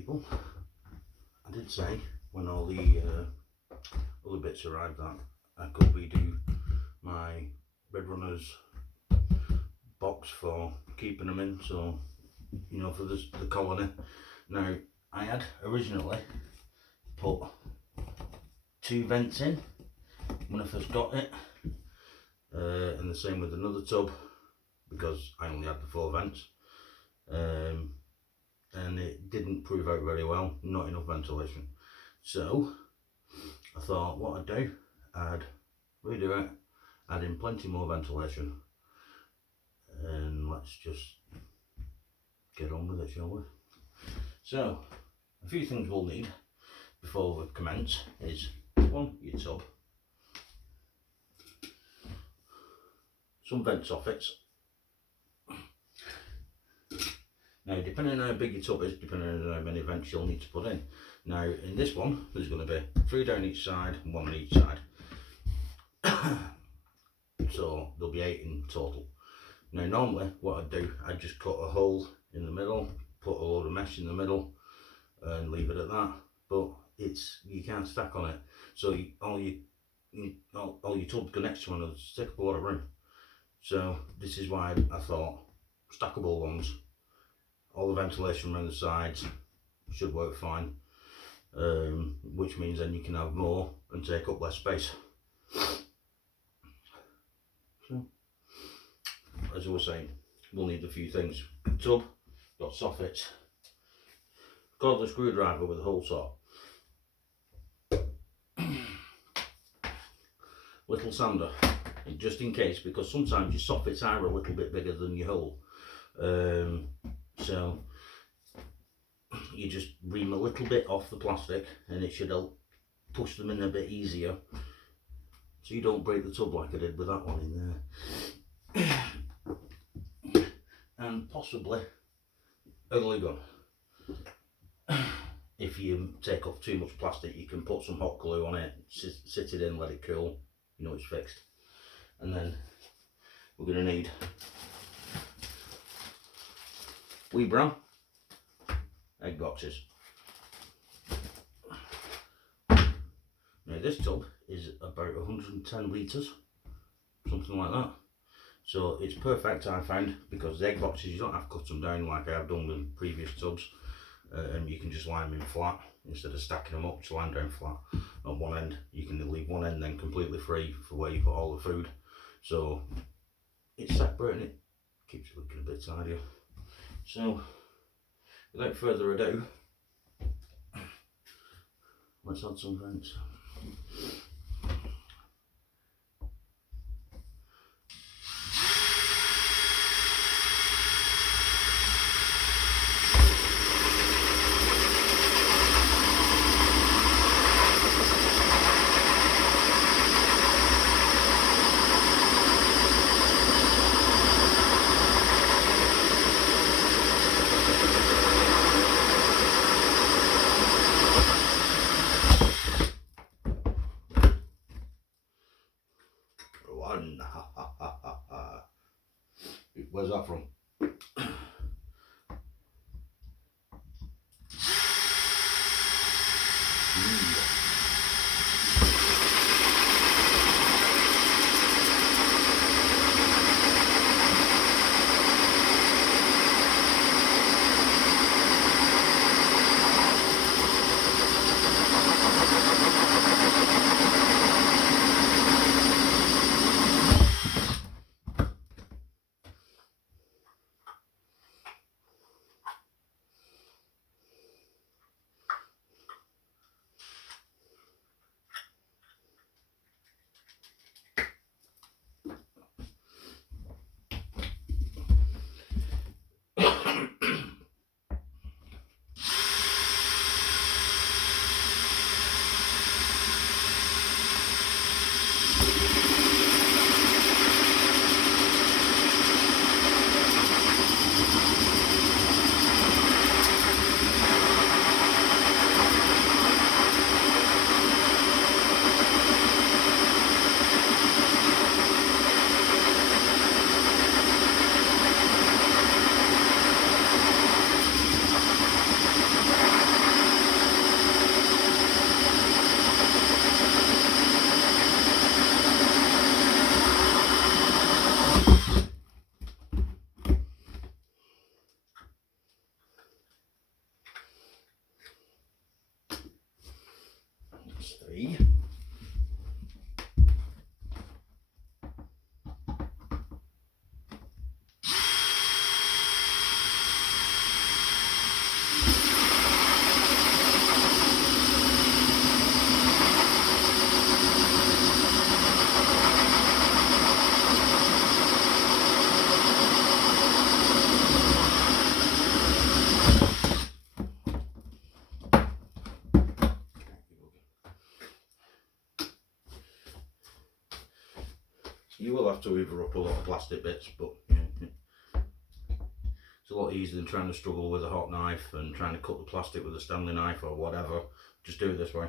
people, I did say when all the other bits arrived that I could redo my red runners box for keeping them in, so you know, for the colony. Now I had originally put 2 vents in when I first got it, and the same with another tub because I only had the 4 vents, and it didn't prove out very well, not enough ventilation. So I thought what I'd do, I'd redo it, add in plenty more ventilation, and let's just get on with it, shall we? So a few things we'll need before we commence is 1, your tub, some vent soffits. Now depending on how big your tub is, depending on how many vents you'll need to put in. Now in this one there's going to be 3 down each side and 1 on each side, so there'll be 8 in total. Now normally what I'd do, I'd just cut a hole in the middle, put a load of mesh in the middle and leave it at that, but you can't stack on it, so all your tubs go next to one another to take up a lot of room. So this is why I thought stackable ones, all the ventilation around the sides should work fine, which means then you can have more and take up less space. So as I was saying, we'll need a few things. Tub, got soffits, cordless screwdriver with a hole saw, little sander, just in case, because sometimes your soffits are a little bit bigger than your hole, so you just ream a little bit off the plastic and it should help push them in a bit easier, so you don't break the tub like I did with that one in there. And possibly a glue gun. If you take off too much plastic, you can put some hot glue on it, sit it in, let it cool, you know it's fixed. And then we're going to need wee brown egg boxes. Now this tub is about 110 litres, something like that. So it's perfect, I find, because the egg boxes, you don't have to cut them down like I have done with previous tubs, and you can just line them in flat instead of stacking them up to line down flat on one end. You can leave one end then completely free for where you put all the food, so it's separate and it keeps it looking a bit tidier. So without further ado, let's add some vents. Where's that from? will have to hoover up a lot of plastic bits, but yeah, it's a lot easier than trying to struggle with a hot knife and trying to cut the plastic with a Stanley knife or whatever. Just do it this way.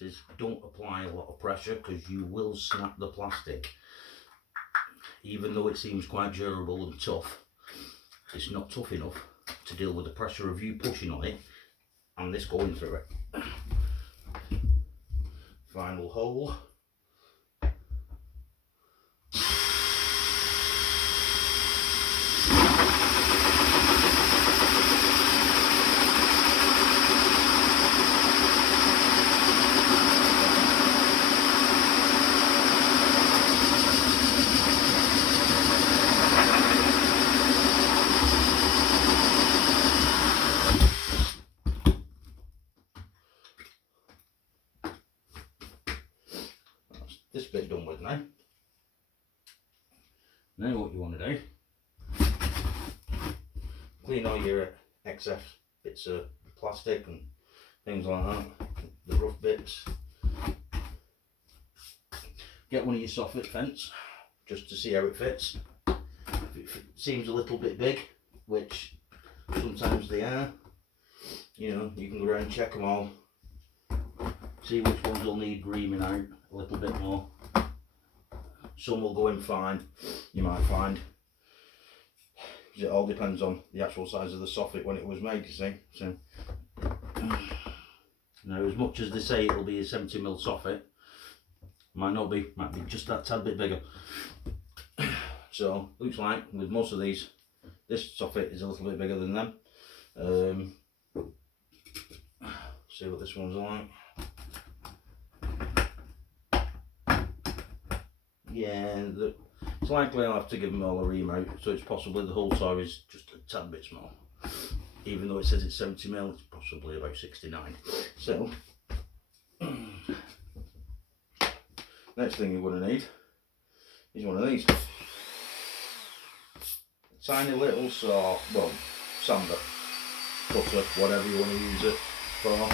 Is don't apply a lot of pressure, because you will snap the plastic. Even though it seems quite durable and tough, it's not tough enough to deal with the pressure of you pushing on it and this going through it. Final hole. This bit done with now. Now what you want to do, clean all your excess bits of plastic and things like that, the rough bits. Get one of your soffit fence just to see how it fits. If it seems a little bit big, which sometimes they are, you know, you can go around and check them all, see which ones will need reaming out a little bit more. Some will go in fine, you might find. It all depends on the actual size of the soffit when it was made, you see. So now, as much as they say it'll be a 70mm soffit, might not be, might be just that tad bit bigger. So looks like with most of these, this soffit is a little bit bigger than them. See what this one's like. Yeah, it's likely I'll have to give them all a ream out, so it's possibly the whole saw is just a tad bit small. Even though it says it's 70mm, it's possibly about 69. So, next thing you're going to need is one of these. A tiny little saw, well, sander, cutter, whatever you want to use it for.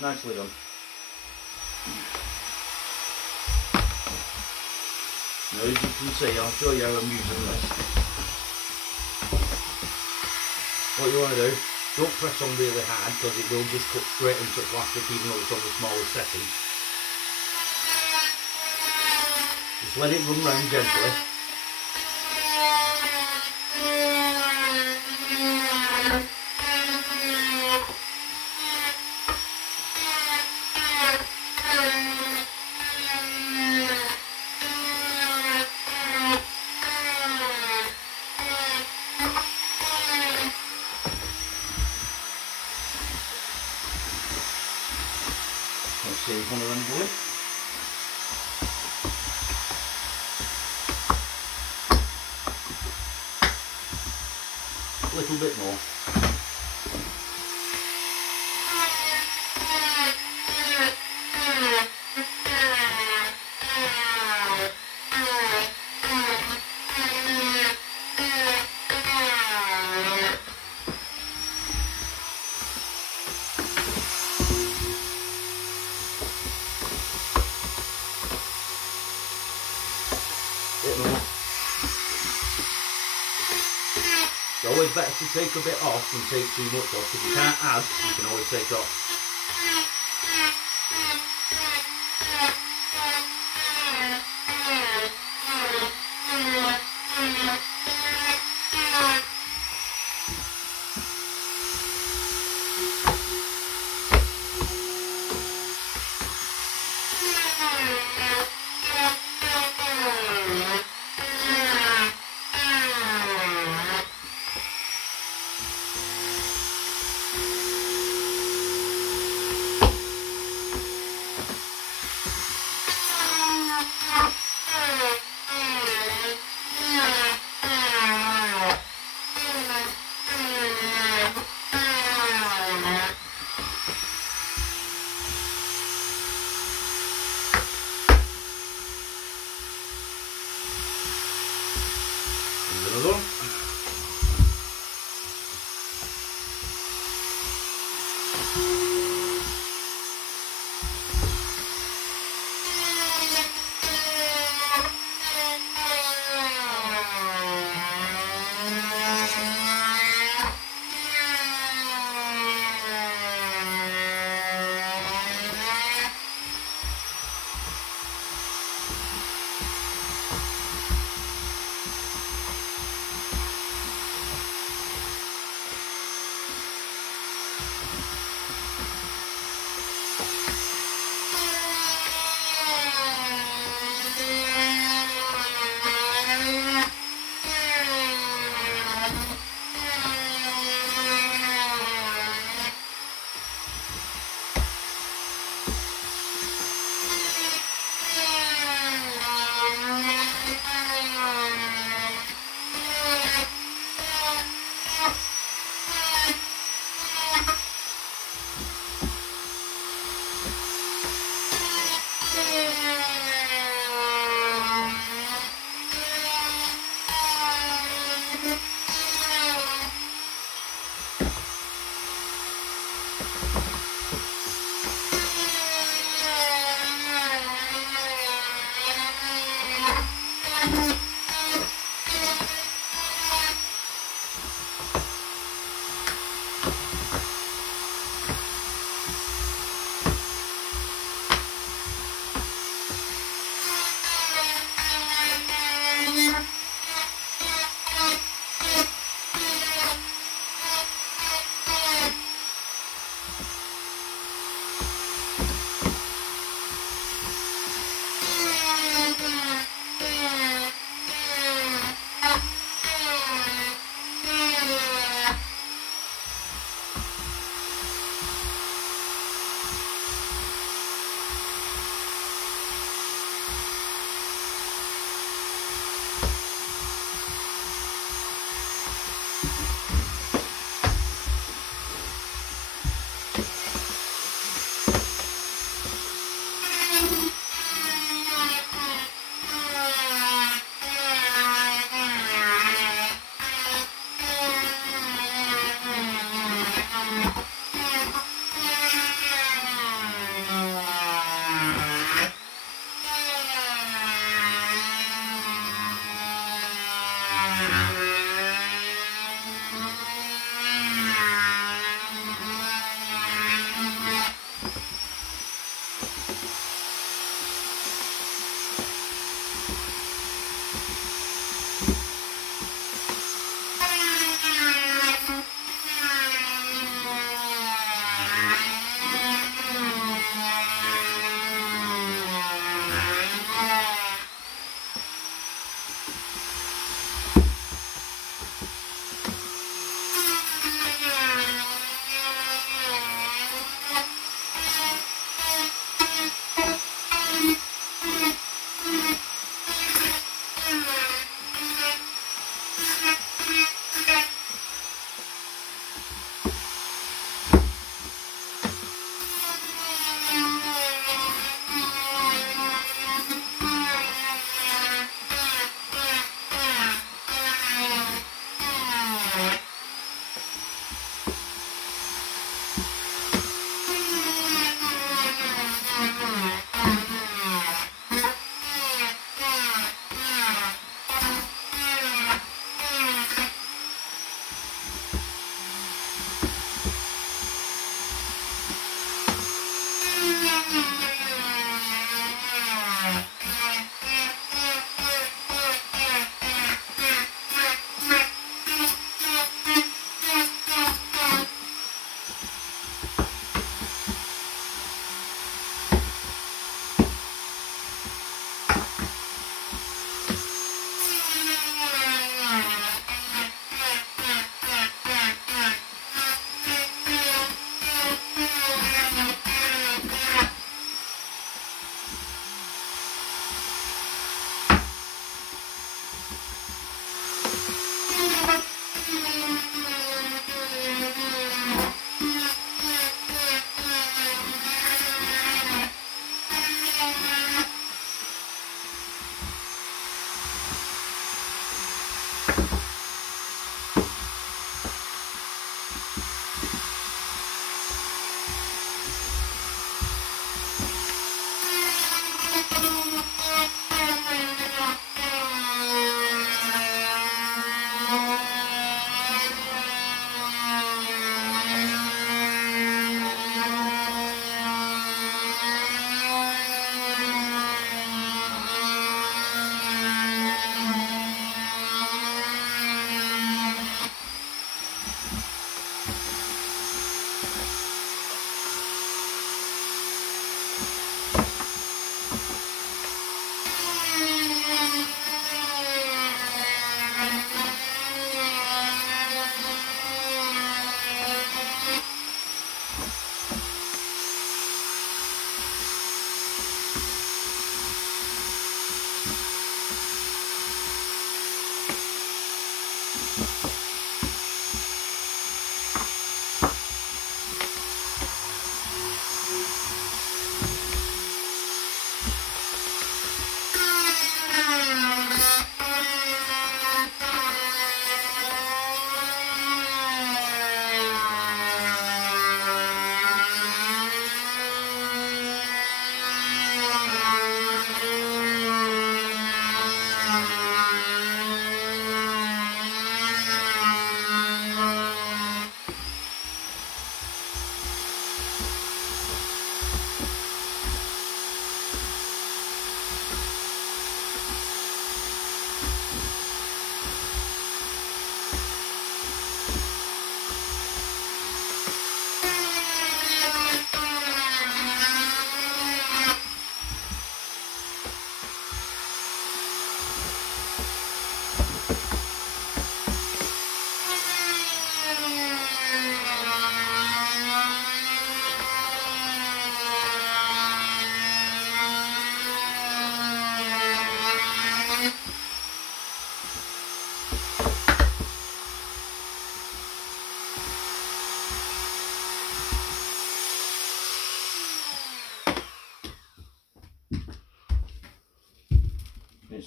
Nicely done. Now, as you can see, I'll show you how I'm using this. What you want to do, don't press on really hard, because it will just cut straight into the plastic even though it's on the smallest setting. Just let it run round gently. Let's see if one of them do it. a little bit more. Bit more. It's always better to take a bit off than take too much off. If you can't add, you can always take off. Another one.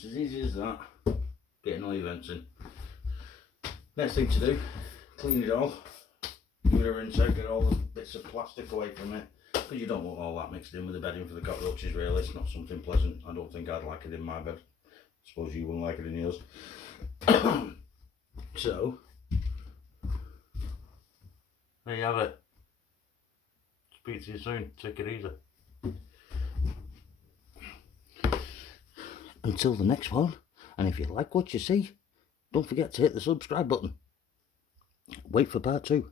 It's as easy as that. Getting all your vents in. Next thing to do, clean it all. Give it a rinse out, get all the bits of plastic away from it. Because you don't want all that mixed in with the bedding for the cockroaches, really. It's not something pleasant. I don't think I'd like it in my bed. I suppose you wouldn't like it in yours. So, there you have it. Speak to you soon. Take it easy. Until the next one, and if you like what you see, don't forget to hit the subscribe button. Wait for part 2.